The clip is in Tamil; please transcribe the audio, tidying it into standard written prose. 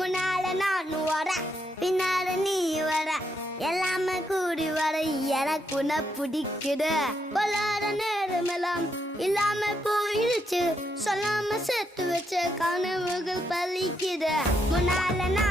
முன்னால நான் வர பின்னால நீ வர எல்லாமே கூடி வர எனக்கு உன்னை பிடிக்குது பொல்லாத நேரமெல்லாம் இல்லாம போயிடுச்சு சொல்லாம சேர்த்து வச்ச கனவுகள் பலிக்குது முன்னால நான்